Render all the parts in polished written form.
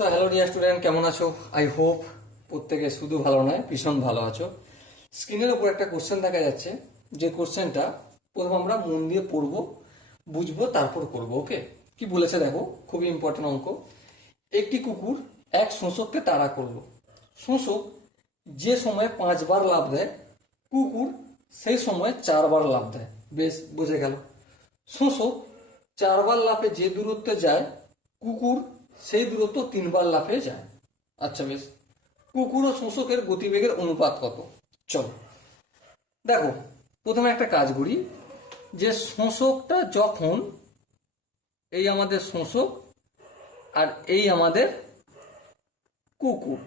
So hello dear student, কেমন আছো? I hope প্রত্যেকে শুধু ভালো নয়, ভীষণ ভালো আছো। স্ক্রিনের উপর একটা কোশ্চেন দেখা যাচ্ছে, যে কোশ্চেনটা প্রথম আমরা মন দিয়ে পড়বো, বুঝবো, তারপর করবো। ওকে, কি বলেছে দেখো, খুবই ইম্পর্টেন্ট অঙ্ক। একটি কুকুর এক শোষককে তাড়া করলো। শোষক যে সময় 5 বার লাফ দেয়, কুকুর সেই সময় 4 বার লাফ দেয়। বেশ, বুঝে গেল। শোষক 4 বার লাফে যে দূরত্বে যায়, কুকুর সেই দূরত্ব 3 বার লাফে যায়। আচ্ছা বেশ, কুকুর ও শোষকের গতিবেগের অনুপাত কত? চলো দেখো, প্রথমে একটা কাজ করি, যে শোষকটা যখন, এই আমাদের শোষক আর এই আমাদের কুকুর,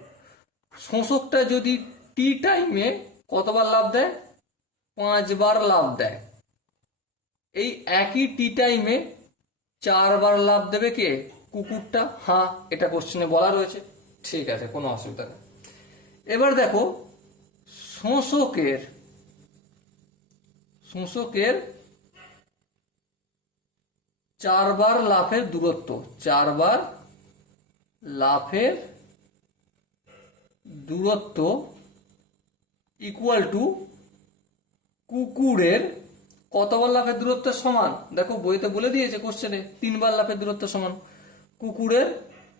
শোষকটা যদি টি টাইমে কতবার লাফ দেয়? 5 বার লাফ দেয়। এই একই টি টাইমে 4 বার লাফ দেবে কে? কুকুরটা। হ্যাঁ, এটা কোশ্চেনে বলা রয়েছে। ঠিক আছে, কোনো অসুবিধা নেই। এবার দেখো, শোষকের শোষকের 4 বার লাফের দূরত্ব, 4 বার লাফের দূরত্ব ইকুয়াল টু কুকুরের কতবার লাফের দূরত্বের সমান? দেখো বইতে বলে দিয়েছে কোশ্চেনে, 3 বার লাফের দূরত্ব সমান। কুকুরের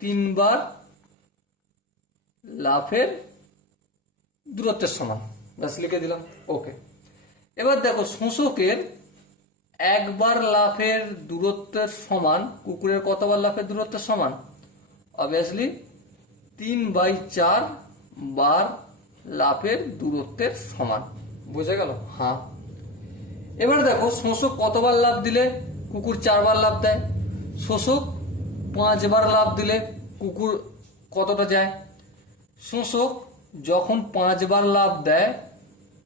3 বার লাফের দূরত্বের সমান। ব্যাস, লিখে দিলাম। ওকে, এবার দেখো, শোষকের 1 বার লাফের দূরত্বের সমান কুকুরের কতবার লাফের দূরত্বের সমান? অবভিয়াসলি 3/4 বার লাফের দূরত্বের সমান। বুঝে গেল? হ্যাঁ। এবার দেখো, শোষক কতবার লাফ দিলে কুকুর 4 বার লাফ দেয়? শোষক 5 বার লাফ দিলে কুকুর কতটা যায়? শোষক যখন 5 বার লাফ দেয়,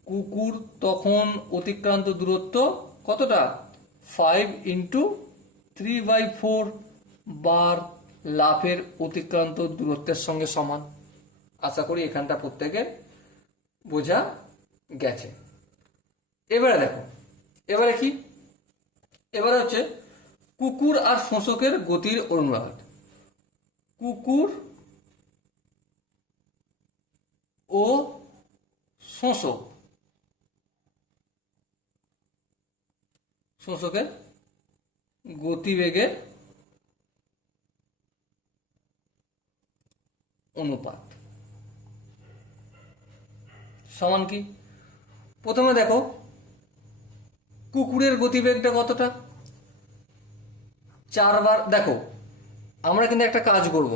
কুকুর তখন অতিক্রান্ত দূরত্ব কতটা? 5 × 3/4 বার লাফের অতিক্রান্ত দূরত্বের সঙ্গে সমান। আশা করি এখানটা প্রত্যেকে বোঝা গেছে। এবারে দেখো, এবারে কি? এবারে হচ্ছে কুকুর আর শোষকের গতির অনুপাত। কুকুর ও শোষকের গতিবেগের অনুপাত সমান কি? প্রথমে দেখো, কুকুরের গতিবেগটা কতটা? 4 বার। দেখো, আমরা কিন্তু একটা কাজ করব,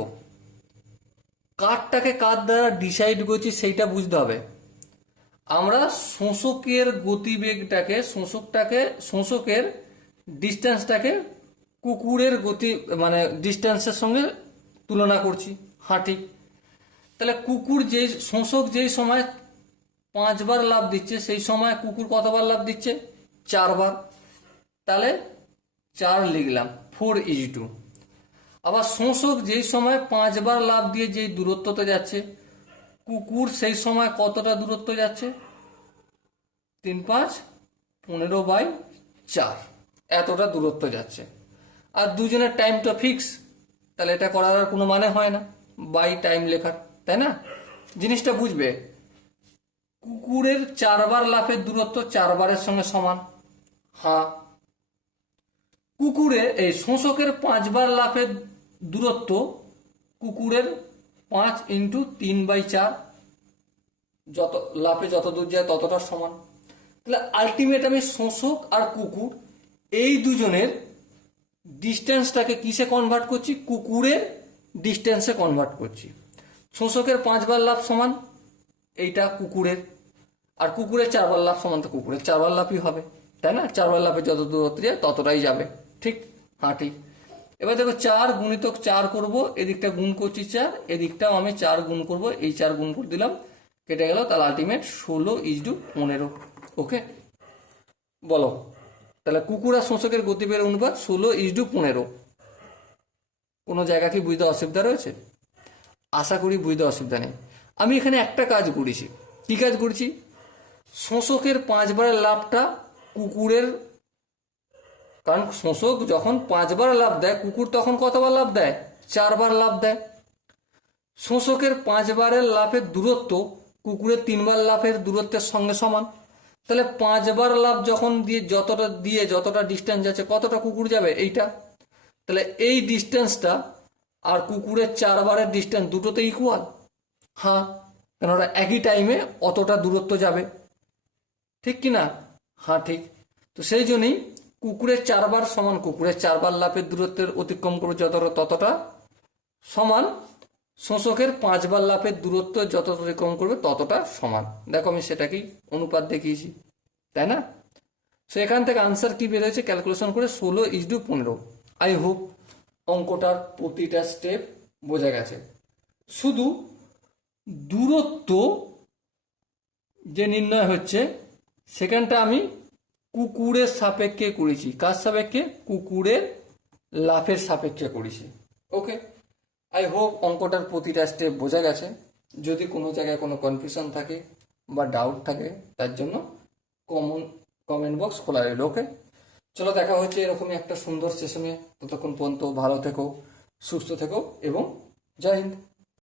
কারটাকে কার দ্বারা ডিসাইড করছি সেইটা বুঝতে হবে। আমরা শোষকের গতিবেগটাকে, শোষকের ডিস্টেন্সটাকে কুকুরের গতি মানে ডিস্টেন্সের সঙ্গে তুলনা করছি। হ্যাঁ, ঠিক। তাহলে কুকুর শোষক যেই সময় 5 বার লাফ দিচ্ছে, সেই সময় কুকুর কতবার লাফ দিচ্ছে? 4 বার। তাহলে 4 লিখলাম, 4:2। আবার শোষক যেই সময় 5 বার লাফ দিয়ে যেই দূরত্বতে যাচ্ছে, কুকুর সেই সময় কতটা দূরত্ব যাচ্ছে? 3×5 15/4, এতটা দূরত্ব যাচ্ছে। আর দুজনের টাইমটা ফিক্স, তাহলে এটা করার আর কোনো মানে হয় না বাই টাইম লেখার, তাই না? জিনিসটা বুঝবে, কুকুরের 4 বার লাফের দূরত্ব 4 বারের সঙ্গে সমান। হ্যাঁ, এই শোষকের 5 বার লাফের দূরত্ব কুকুরের 5 × 3/4, যত লাফে যত দূর যায় ততটা সমান। তাহলে আলটিমেট আমি শোষক আর কুকুর এই দুজনের ডিস্টেন্সটাকে কিসে কনভার্ট করছি? কুকুরের ডিস্টেন্সে কনভার্ট করছি। শোষকের 5 বার লাফ সমান এইটা কুকুরের, আর কুকুরের 4 বার লাফ সমান তো কুকুরের 4 বার লাফই হবে, তাই না? 4 বার লাফে যত দূরত্ব যায় ততটাই যাবে। ঠিক? হ্যাঁ, ঠিক। এবার দেখো, 4 × 4 করবো, এদিকটা গুণ করছি 4, এদিকটাও আমি 4 গুণ করবো, এই 4 গুণ করে দিলাম, কেটে গেল। তাহলে আলটিমেট 16:15। ওকে, বলো তাহলে কুকুর আর শোষকের গতিবেগের অনুপাত 16:15। কোনো জায়গা কি বুঝতে অসুবিধা রয়েছে? আশা করি বুঝতে অসুবিধা নেই। আমি এখানে একটা কাজ করেছি। কি কাজ করেছি? শোষকের 5 বারের লাভটা কুকুরের, কারণ শোষক যখন 5 বার লাফ দেয়, কুকুর তখন কতবার লাফ দেয়? 4 বার লাফ দেয়। শোষকের 5 বারের লাফের দূরত্ব কুকুরের 3 বার লাফের দূরত্বের সঙ্গে সমান। তাহলে 5 বার লাফ যখন দিয়ে যতটা ডিস্টেন্স আছে কতটা কুকুর যাবে এইটা। তাহলে এই ডিস্টেন্সটা আর কুকুরের 4 বারের ডিস্টেন্স দুটোতে ইকুয়াল। হ্যাঁ, কেন ওরা একই টাইমে অতটা দূরত্ব যাবে, ঠিক কি না? হ্যাঁ ঠিক। তো সেই জন্যই কুকুরের 4 বার সমান কুকুরের 4 বার লাফের দূরত্বের অতিক্রম করবে যতটা ততটা সমান শোষকের 5 বার লাফের দূরত্ব যত অতিক্রম করবে ততটা সমান। দেখো আমি সেটাকেই অনুপাত দেখিয়েছি, তাই না? সো এখান থেকে আনসার কি বেরোয়েছে ক্যালকুলেশন করে 16:15। আই হোপ অঙ্কটার প্রতিটা স্টেপ বোঝা গেছে। শুধু দূরত্ব যে নির্ণয় হচ্ছে সেখানটা আমি কুকুরের সাপেক্ষে করেছি। কার সাপেক্ষে? কুকুরের লাফের সাপেক্ষে করেছি। ওকে, আই হোপ অঙ্কটার প্রতিটা স্টেপ বোঝা গেছে। যদি কোনো জায়গায় কোনো কনফিউশন থাকে বা ডাউট থাকে তার জন্য কমেন্ট বক্স খোলা রইল। ওকে, চলো দেখা হচ্ছে এরকমই একটা সুন্দর সেশনে। ততক্ষণ পর্যন্ত ভালো থেকো, সুস্থ থেকো এবং জয় হিন্দ।